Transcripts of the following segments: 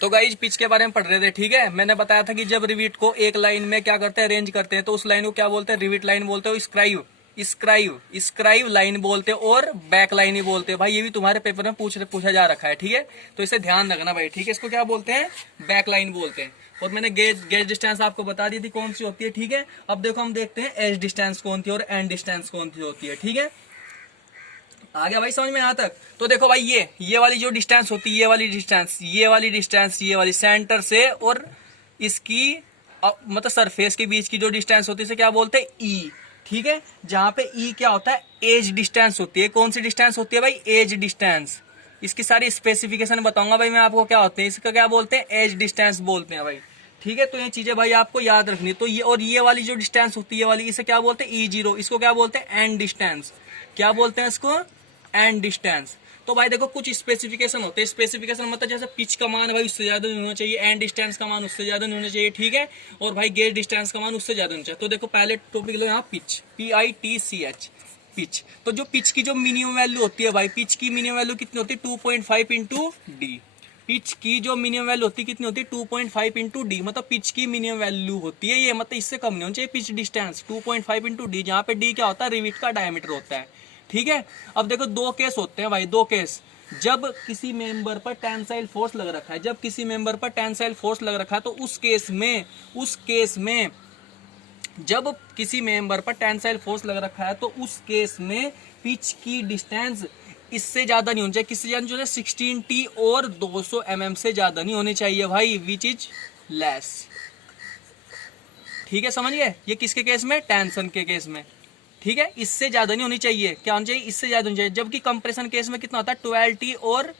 तो guys pitch के बारे में पढ़ रहे थे, ठीक है। मैंने बताया था कि जब रिविट को एक लाइन में क्या करते हैं, अरेंज करते हैं, तो उस लाइन को क्या बोलते हैं, रिविट लाइन बोलते हैं। स्क्राइव स्क्राइव स्क्राइव लाइन बोलते हैं और बैक लाइन ही बोलते हैं भाई। ये भी तुम्हारे पेपर में पूछा जा रखा है, ठीक है। तो इसे ध्यान रखना भाई, ठीक है। इसको क्या बोलते हैं, बैक लाइन बोलते हैं। और मैंने गेज डिस्टेंस आपको बता दी थी कौन सी होती है, ठीक है। अब देखो हम देखते हैं एज डिस्टेंस कौन थी और एंड डिस्टेंस कौन सी होती है, ठीक है। आ गया भाई समझ में यहाँ तक। तो देखो भाई ये वाली जो डिस्टेंस होती है, ये वाली डिस्टेंस, ये वाली डिस्टेंस, ये वाली सेंटर से और इसकी मतलब सरफेस के बीच की जो डिस्टेंस होती है इसे क्या बोलते हैं, ई, ठीक है। जहां पे ई क्या होता है, एज डिस्टेंस होती है। कौन सी डिस्टेंस होती है भाई, एज डिस्टेंस। इसकी सारी स्पेसिफिकेशन बताऊंगा भाई मैं आपको क्या होते हैं। इसका क्या बोलते हैं, एज डिस्टेंस बोलते हैं भाई, ठीक है। तो ये चीजें भाई आपको याद रखनी। तो ये और ये वाली जो डिस्टेंस होती है, ये वाली, इसे क्या बोलते हैं, E0। इसको क्या बोलते हैं, एंड डिस्टेंस। क्या बोलते हैं इसको, एंड डिस्टेंस। तो भाई देखो कुछ स्पेसिफिकेशन होते हैं। स्पेसिफिकेशन मतलब जैसे पिच का मान भाई उससे ज्यादा नहीं होना चाहिए, एंड डिस्टेंस का मान उससे ज्यादा नहीं होना चाहिए, ठीक है। और भाई गेज डिस्टेंस का मान उससे ज्यादा होना चाहिए। तो देखो पहले टॉपिक लो यहाँ पिच, PITCH, पिच। तो जो पिच की जो मिनिमम वैल्यू होती है भाई, पिच की मिनिमम वैल्यू कितनी होती है, 2.5 इंटू डी। पिच की जो मिनिमम वैल्यू होती है कितनी होती है, 2.5 इंटू डी। मतलब पिच की मिनिमम वैल्यू होती है ये, मतलब इससे कम नहीं होनी चाहिए पिच डिस्टेंस, 2.5 इंटू डी, जहाँ पे डी क्या होता है, रिविट का डायमीटर होता है, ठीक है। अब देखो दो केस होते हैं भाई, दो केस। जब किसी मेंबर पर टेंसाइल फोर्स लग रखा है, जब किसी मेंबर पर टेंसाइल फोर्स लग रखा है, तो उस केस में जब किसी मेंबर पर टेंसाइल फोर्स लग रखा है, तो उस केस में पिच की डिस्टेंस इससे ज्यादा नहीं होनी चाहिए। किससे ज्यादा, जो है 16T और 200 mm से ज्यादा नहीं होनी चाहिए भाई, विच इज लेस, ठीक है। समझ गए, ये किसके केस में, टेंशन के केस में, ठीक है। इससे ज्यादा नहीं होनी चाहिए, क्या होनी चाहिए, इससे ज्यादा होनी चाहिए। जबकि कंप्रेशन केस में कितना होता है, 12T और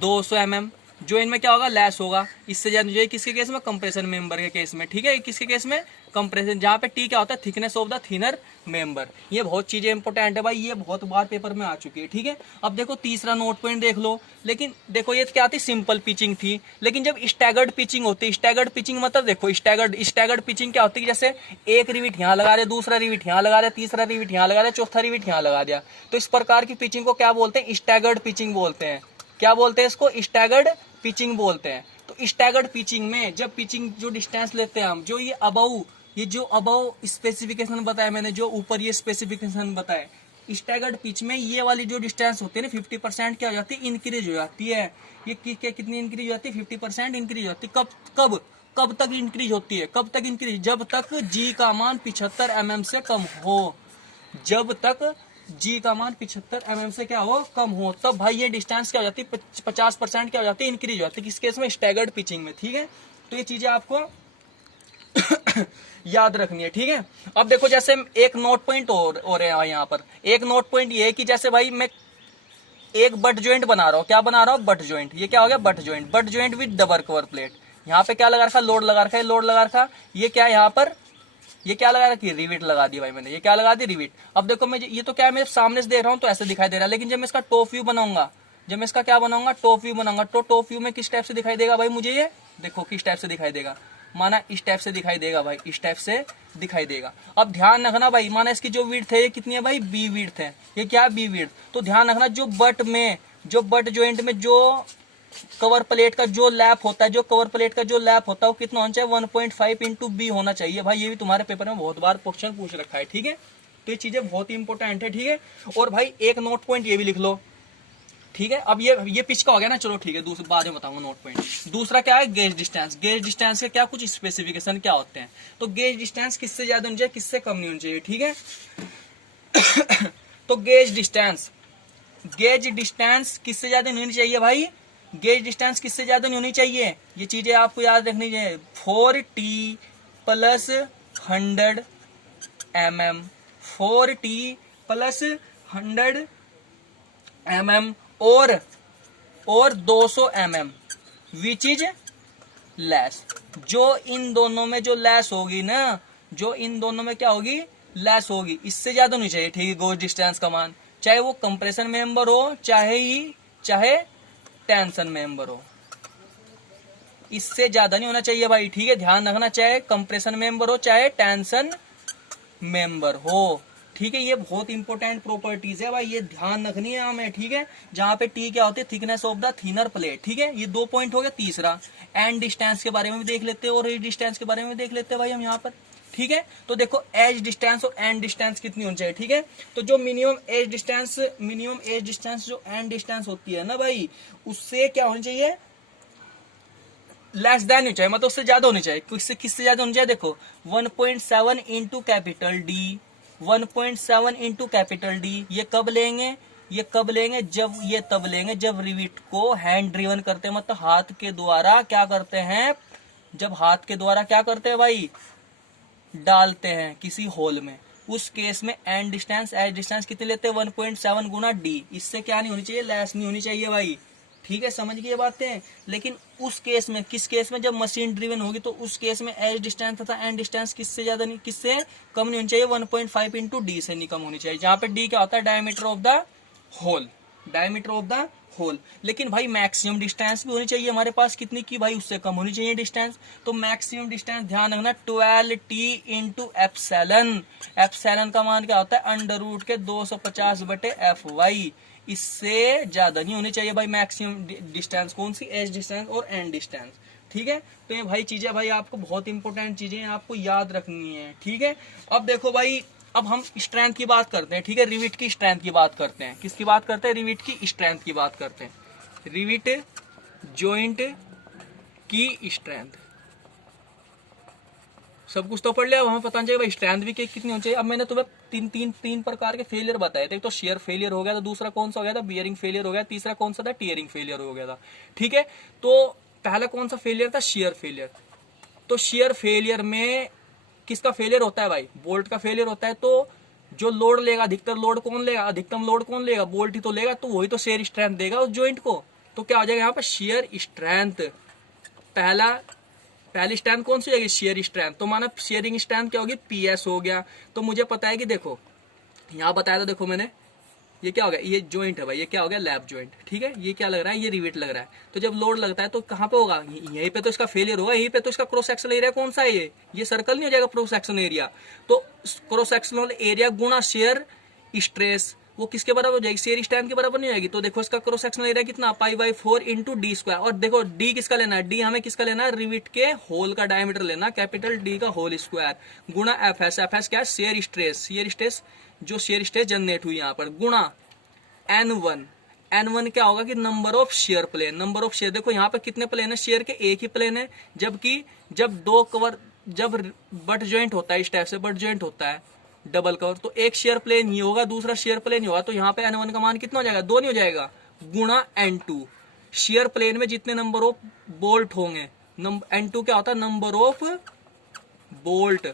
200 mm, जो इनमें क्या होगा, लेस होगा। इससे ज्यादा चाहिए किसके केस में, कंप्रेशन मेंबर के केस में, ठीक है। किसके केस में, कंप्रेशन, जहां पे टी क्या होता है, thickness of the thinner member. ये बहुत चीजें इंपॉर्टेंट है भाई, ये बहुत बार पेपर में आ चुकी है, ठीक है। अब देखो तीसरा नोट पॉइंट देख लो। लेकिन देखो ये क्या थी, सिंपल पिचिंग थी। लेकिन जब स्टैगर्ड पिचिंग होती, स्टैगर्ड पिचिंग मतलब देखो स्टैगर्ड पिचिंग क्या होती है, जैसे एक रिविट यहाँ लगा रहे, दूसरा रिविट यहाँ लगा रहे, तीसरा रिविट यहाँ लगा रहे, चौथा रिविट यहाँ लगा दिया। तो इस प्रकार की पिचिंग को क्या बोलते हैं, स्टैगर्ड पिचिंग बोलते हैं। क्या बोलते हैं इसको, स्टैगर्ड पिचिंग बोलते हैं। तो स्टैगर्ड पिचिंग में जब पिचिंग जो डिस्टेंस लेते हैं हम, जो ये जो अबव स्पेसिफिकेशन बताया मैंने, जो ऊपर ये स्पेसिफिकेशन बताए, स्टैगर्ड पिच में ये वाली जो डिस्टेंस होती है ना, 50% क्या हो जाती है, इंक्रीज हो जाती है। ये कितनी इंक्रीज हो जाती है, 50% इंक्रीज हो जाती है। कब तक इंक्रीज होती है, कब तक इंक्रीज, जब तक जी का मान 75 mm से कम हो। जब तक जी का मान 75 mm से क्या हो, कम हो, तब भाई ये डिस्टेंस क्या हो जाती है, 50% क्या हो जाती है, इंक्रीज हो जाती है। किस केस में, स्टैगर्ड पिचिंग में, ठीक है। तो ये चीजें आपको याद रखनी है, ठीक है। अब देखो जैसे एक नोट पॉइंट और है यहाँ पर। एक नोट पॉइंट ये है कि जैसे भाई मैं एक बट ज्वाइंट बना रहा हूँ, क्या बना रहा हूँ, बट ज्वाइंट। ये क्या हो गया, but joint with double cover plate. यहाँ पे क्या लगा रखा, लोड लगा रखा है, लोड लगा रखा। ये क्या यहाँ पर, ये क्या लगा रखी, रिविट लगा दी भाई मैंने। ये क्या लगा दी, रिविट। अब देखो मैं ये तो क्या है, मेरे सामने से देख रहा हूँ तो ऐसे दिखाई दे रहा है। लेकिन जब मैं इसका टॉप व्यू बनाऊंगा, जब मैं इसका क्या बनाऊंगा, टॉप व्यू बनाऊंगा, तो टॉप व्यू में किस टाइप से दिखाई देगा भाई मुझे, ये देखो किस टाइप से दिखाई देगा, माना इस टाइप से दिखाई देगा भाई, इस टाइप से दिखाई देगा। अब ध्यान रखना भाई, माना इसकी जो विड्थ है ये कितनी है भाई, बी विड्थ है। ये क्या है, बी विड्थ। तो ध्यान रखना जो बट ज्वाइंट में जो कवर प्लेट का जो लैप होता है, वो कितना होना चाहिए, 1.5 इंटू बी होना चाहिए भाई। ये भी तुम्हारे पेपर में बहुत बार क्वेश्चन पूछ रखा है, ठीक है। तो ये चीजें बहुत ही इंपॉर्टेंट है, ठीक है। और भाई एक नोट पॉइंट ये भी लिख लो, ठीक है। अब ये पिच का हो गया ना, चलो ठीक है, दूसरा बाद में बताऊंगा नोट पॉइंट। दूसरा क्या है, गेज डिस्टेंस। गेज डिस्टेंस के क्या कुछ स्पेसिफिकेशन क्या होते हैं। तो गेज डिस्टेंस किससे ज्यादा होनी चाहिए, किससे कम नहीं होनी चाहिए, ठीक है। तो गेज डिस्टेंस किससे ज्यादा नहीं होनी चाहिए भाई, गेज डिस्टेंस किससे ज्यादा नहीं होनी चाहिए, ये चीजें आपको याद रखनी चाहिए। 4T plus 100 mm, 4T plus 100 mm और 200 mm विच इज लेस। जो इन दोनों में जो लेस होगी ना, जो इन दोनों में क्या होगी, लेस होगी, इससे ज्यादा नहीं चाहिए, ठीक है। गेज डिस्टेंस का मान चाहे वो कंप्रेशन मेंबर हो, चाहे टेंशन मेंबर हो, इससे ज्यादा नहीं होना चाहिए भाई, ठीक है। ध्यान रखना, चाहे कंप्रेशन मेंबर हो चाहे टेंशन मेंबर हो, ठीक है, ये बहुत इंपॉर्टेंट प्रॉपर्टीज है भाई, ये ध्यान रखनी है हमें, ठीक है। जहां पे टी क्या होती है, thickness of the thinner plate, ठीक है। ये 2 पॉइंट हो गया। तीसरा एंड डिस्टेंस के बारे में भी देख लेते हैं और एज डिस्टेंस के बारे में भी देख लेते हैं भाई हम यहाँ पर, ठीक है। तो देखो एज डिस्टेंस और एंड डिस्टेंस कितनी होनी चाहिए, ठीक है। तो जो मिनिमम एज डिस्टेंस जो एंड डिस्टेंस होती है ना भाई, उससे क्या होनी चाहिए, लेस देन होनी चाहिए, मतलब उससे ज्यादा होनी चाहिए। किससे ज्यादा होनी चाहिए, देखो 1.7 into capital D, 1.7 into capital D. ये कब लेंगे, ये कब लेंगे, जब ये तब लेंगे जब रिविट को हैंड ड्रिवन करते हैं, मतलब हाथ के द्वारा क्या करते हैं, जब हाथ के द्वारा क्या करते हैं भाई, डालते हैं किसी होल में। उस केस में एंड डिस्टेंस एज डिस्टेंस कितने लेते हैं, 1.7 गुना डी। इससे क्या नहीं होनी चाहिए, लेस नहीं होनी चाहिए भाई, ठीक है, समझ गए बातें। लेकिन उस केस में, किस केस में, जब मशीन ड्रिवन होगी तो उस केस में एज डिस्टेंस तथा एंड डिस्टेंस किससे ज्यादा नहीं, किससे कम नहीं होनी चाहिए, 1.5 इंटू डी से नहीं कम होनी चाहिए। जहां पे डी क्या होता है, diameter of the hole, diameter of the hole. लेकिन भाई मैक्सिमम डिस्टेंस भी होनी चाहिए हमारे पास, कितनी की भाई, उससे कम होनी चाहिए डिस्टेंस। तो मैक्सिमम डिस्टेंस ध्यान रखना 12t इंटू एप्सिलॉन। एप्सिलॉन का मान क्या होता है, अंडर रूट के 250/FY। इससे ज्यादा नहीं होनी चाहिए भाई मैक्सिमम डिस्टेंस, कौन सी, एज डिस्टेंस और एंड डिस्टेंस, ठीक है। तो ये भाई चीजें भाई आपको बहुत इंपॉर्टेंट चीजें आपको याद रखनी है, ठीक है। अब देखो भाई, अब हम स्ट्रेंथ की बात करते हैं, ठीक है, रिविट की स्ट्रेंथ की बात करते हैं। किसकी बात करते हैं, रिविट की स्ट्रेंथ की बात करते हैं। रिविट जॉइंट की स्ट्रेंथ, सब कुछ तो पढ़ लिया, वहां पता चाहिए भाई स्ट्रेंथ भी कितनी होनी चाहिए। अब मैंने तुम्हें तीन प्रकार के फेलियर बताए थे, तो शेयर फेलियर हो गया था, दूसरा कौन सा हो गया था, बियरिंग फेलियर हो गया, तीसरा कौन सा था, टीयरिंग फेलियर हो गया था, ठीक है। तो पहला कौन सा फेलियर था, शेयर फेलियर। तो शेयर फेलियर में किसका फेलियर होता है भाई, बोल्ट का फेलियर होता है। तो जो लोड लेगा, अधिकतर लोड कौन लेगा, अधिकतम लोड कौन लेगा, बोल्ट ही तो लेगा, तो वही तो शेयर स्ट्रेंथ देगा उस जॉइंट को। तो क्या हो जाएगा यहाँ पर, शेयर स्ट्रेंथ। पहली स्ट्रेंथ कौन सी होगी, शेयर स्ट्रेंथ। तो माना शेयरिंग स्ट्रेंथ क्या होगी, PS हो गया। तो मुझे पता है कि देखो यहाँ बताया था, देखो मैंने, ये क्या हो गया, ये जॉइंट है भाई, ये क्या हो गया, लैप जॉइंट, ठीक है। ये क्या लग रहा है, ये रिवेट लग रहा है। तो जब लोड लगता है तो कहाँ पे होगा, यहीं पे तो इसका फेलियर होगा, यहीं पे तो इसका क्रॉस सेक्शनल एरिया कौन सा है, ये सर्कल नहीं हो जाएगा क्रॉस सेक्शनल एरिया। तो क्रॉस सेक्शनल एरिया गुणा शेयर स्ट्रेस, वो किसके बराबर हो जाएगी, शेयर स्ट्रेंथ के बराबर नहीं आएगी। तो देखो इसका क्रॉस सेक्शनल एरिया कितना, π/4 इंटू डी स्क्वायर। और देखो डी किसका लेना है, डी हमें किसका लेना है, रिविट के होल का डायमीटर लेना, कैपिटल डी का होल स्क्वायर, गुणा FS। FS क्या है, शेयर स्ट्रेस, शेयर स्ट्रेस जो शेयर स्ट्रेस जनरेट हुई यहाँ पर, गुणा N1। N1 क्या होगा कि number of shear plane, number of shear. देखो यहाँ पे कितने प्लेन है, शेयर के एक ही प्लेन है, जबकि जब दो कवर, जब बट जॉइंट होता है इस टाइप से, बट जॉइंट होता है डबल कवर, तो एक शेयर प्लेन ही होगा, दूसरा शेयर प्लेन ही होगा। तो यहाँ पे N1 का मान कितना हो जाएगा, 2 नहीं हो जाएगा, गुणा N2। शेयर प्लेन में जितने नंबर ऑफ बोल्ट होंगे, N2 क्या होता है, number of bolt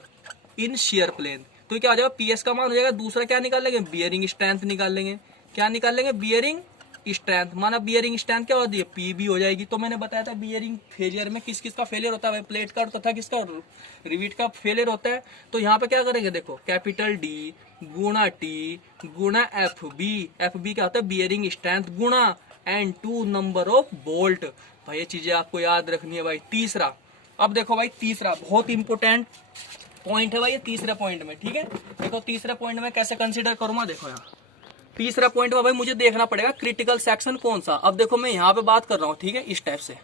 in shear plane. तो क्या हो जाएगा, PS का मान हो जाएगा। दूसरा क्या निकाल लेंगे, बियरिंग स्ट्रेंथ निकाल लेंगे। क्या निकाल लेंगे, बियरिंग स्ट्रेंथ। माना बियरिंग स्ट्रेंथ क्या होती है, PB हो जाएगी। तो मैंने बताया था बियरिंग फेलियर में किस किस का फेलियर होता है, प्लेट का तथा किसका, रिविट का फेलियर होता है। तो यहाँ पे क्या करेंगे, देखो कैपिटल D गुणा T गुणा FB। FB क्या होता है, बियरिंग स्ट्रेंथ, गुणा N2 नंबर ऑफ बोल्ट। भाई ये चीजें आपको याद रखनी है भाई। तीसरा, अब देखो भाई तीसरा बहुत इंपोर्टेंट पॉइंट है भाई, ये तीसरे पॉइंट में, ठीक है। देखो तीसरे पॉइंट में कैसे कंसिडर करूंगा, देखो यहाँ तीसरा पॉइंट में भाई मुझे देखना पड़ेगा क्रिटिकल सेक्शन कौन सा। अब देखो मैं यहाँ पे बात कर रहा हूँ, ठीक है, इस टाइप से।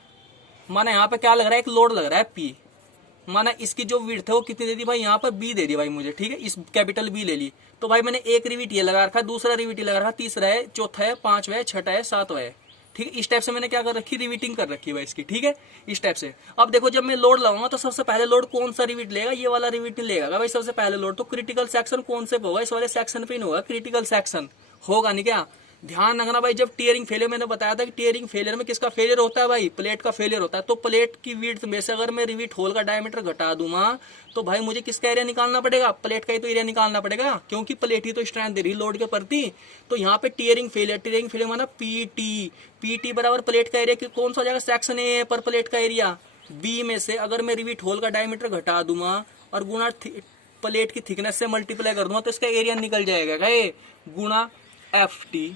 माना यहाँ पे क्या लग रहा है, एक लोड लग रहा है P। माना इसकी जो विड्थ है वो कितनी दे दी भाई, यहाँ पर B दे दी भाई मुझे, ठीक है, इस कैपिटल B ले ली। तो भाई मैंने एक रिविट ये लगा रखा, दूसरा रिविट ये लगा रखा, तीसरा है, चौथा है, पांचवा है, छठा है, सातवा है, ठीक है। इस टाइप से मैंने क्या कर रखी, रिविटिंग कर रखी है इसकी, ठीक है, इस टाइप से। अब देखो जब मैं लोड लगाऊंगा तो सबसे पहले लोड कौन सा रिविट लेगा, ये वाला रिविट लेगा भाई सबसे पहले लोड। तो क्रिटिकल सेक्शन कौन से पे होगा, इस वाले सेक्शन पे ही होगा, क्रिटिकल सेक्शन होगा नहीं क्या। ध्यान रखना भाई, जब टीयरिंग फेलियर, मैंने बताया था कि टीयरिंग फेलियर में किसका फेलियर होता है भाई, प्लेट का फेलियर होता है। तो प्लेट की विड्थ में से अगर मैं रिविट होल का डायमीटर घटा दूंगा तो भाई मुझे किसका एरिया निकालना पड़ेगा, प्लेट का ही तो एरिया निकालना पड़ेगा, क्योंकि प्लेट ही तो स्ट्रेंथ दे रही लोड के प्रति। तो यहाँ पे टीयरिंग फेलियर माना PT बराबर प्लेट का एरिया कौन सा हो जाएगा, सेक्शन ए पर प्लेट का एरिया B में से अगर मैं रिविट होल का डायमीटर घटा दूंगा और गुणा प्लेट की थिकनेस से मल्टीप्लाई कर दूंगा तो इसका एरिया निकल जाएगा, गुणा FT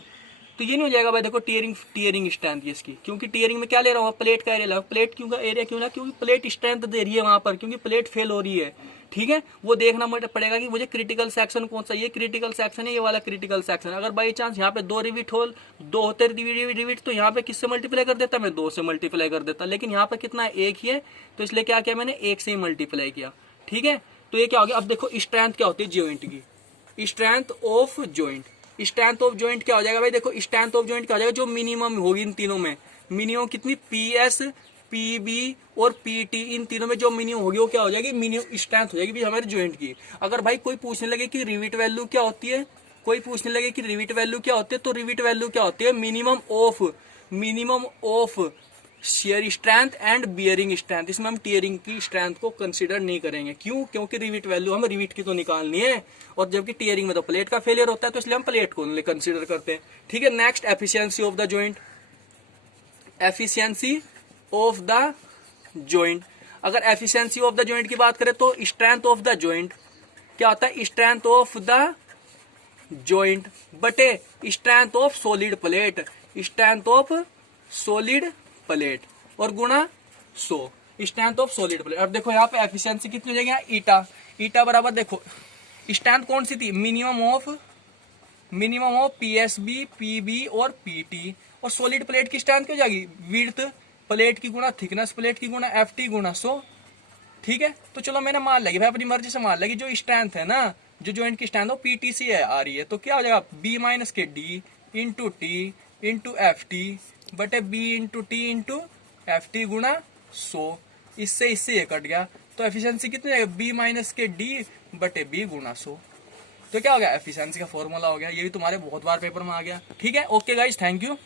तो ये नहीं हो जाएगा भाई, देखो टीयरिंग स्ट्रेंथ ये इसकी, क्योंकि टीयरिंग में क्या ले रहा हूँ, प्लेट का एरिया ले रहा हूँ। प्लेट क्यों का एरिया क्यों ना, क्योंकि प्लेट स्ट्रेंथ दे रही है वहां पर, क्योंकि प्लेट फेल हो रही है। ठीक है, वो देखना मुझे पड़ेगा कि मुझे क्रिटिकल सेक्शन कौन सा, ये क्रिटिकल सेक्शन है, ये वाला क्रिटिकल सेक्शन। अगर बाई चांस यहाँ पे 2 रिविट होल, 2 होते रिविट, तो यहाँ पे किससे मल्टीप्लाई कर देता, मैं 2 से मल्टीप्लाई कर देता। लेकिन यहाँ पे कितना है, 1 ही है, तो इसलिए क्या किया मैंने, 1 से ही मल्टीप्लाई किया। ठीक है, तो ये क्या हो गया। अब देखो स्ट्रेंथ क्या होती है ज्वाइंट की, strength of joint. Strength of joint क्या हो जाएगा भाई, देखो स्ट्रेंथ ऑफ ज्वाइंट क्या हो जाएगा, जो मिनिमम होगी इन तीनों में, मिनिमम कितनी, पीएस, पीबी और पीटी, इन तीनों में जो मिनिमम होगी वो क्या हो जाएगी, मिनिमम स्ट्रेंथ हो जाएगी हमारे ज्वाइंट की। अगर भाई कोई पूछने लगे कि रिविट वैल्यू क्या होती है, कोई पूछने लगे कि रिविट वैल्यू क्या होती है, तो रिविट वैल्यू क्या होती है, minimum of shear strength and bearing strength. इसमें हम टीयरिंग की स्ट्रेंथ को कंसीडर नहीं करेंगे। क्यों, क्योंकि रिविट वैल्यू हमें रिविट की तो निकालनी है, और जबकि टीयरिंग में तो प्लेट का फेलियर होता है, तो इसलिए हम प्लेट को कंसीडर करते हैं। ठीक है, next efficiency of the joint. Efficiency of the joint, अगर एफिशिएंसी ऑफ द जॉइंट की बात करें तो स्ट्रेंथ ऑफ द जॉइंट क्या होता है, स्ट्रेंथ ऑफ द जॉइंट बटे strength of solid plate, strength of solid plate, और गुणा 100 स्ट्रेंथ ऑफ सॉलिड प्लेट। अब देखो यहाँ पे एफिशिएंसी कितनी हो जाएगी, ईटा बराबर, देखो स्ट्रेंथ कौन सी थी, मिनिमम ऑफ पीएसबी, पीबी और पीटी, और सॉलिड प्लेट की स्ट्रेंथ क्या हो जाएगी, विड्थ प्लेट की गुणा थिकनेस प्लेट की गुणा एफटी गुणा 100। ठीक है, तो चलो मैंने मान लगी भाई, अपनी मर्जी से मान लगी, जो स्ट्रेंथ है ना, जो जॉइंट की स्ट्रेंथ हो पीटीसी है आ रही है, तो क्या हो जाएगा, B minus K D into T into F T बटे B into T into F T गुणा 100। इससे ये कट गया, तो एफिशिएंसी कितनी जाएगी, बी माइनस के डी बटे बी गुणा 100। तो क्या हो गया, एफिशिएंसी का फॉर्मूला हो गया। ये भी तुम्हारे बहुत बार पेपर में आ गया। ठीक है, ओके गाइज, थैंक यू।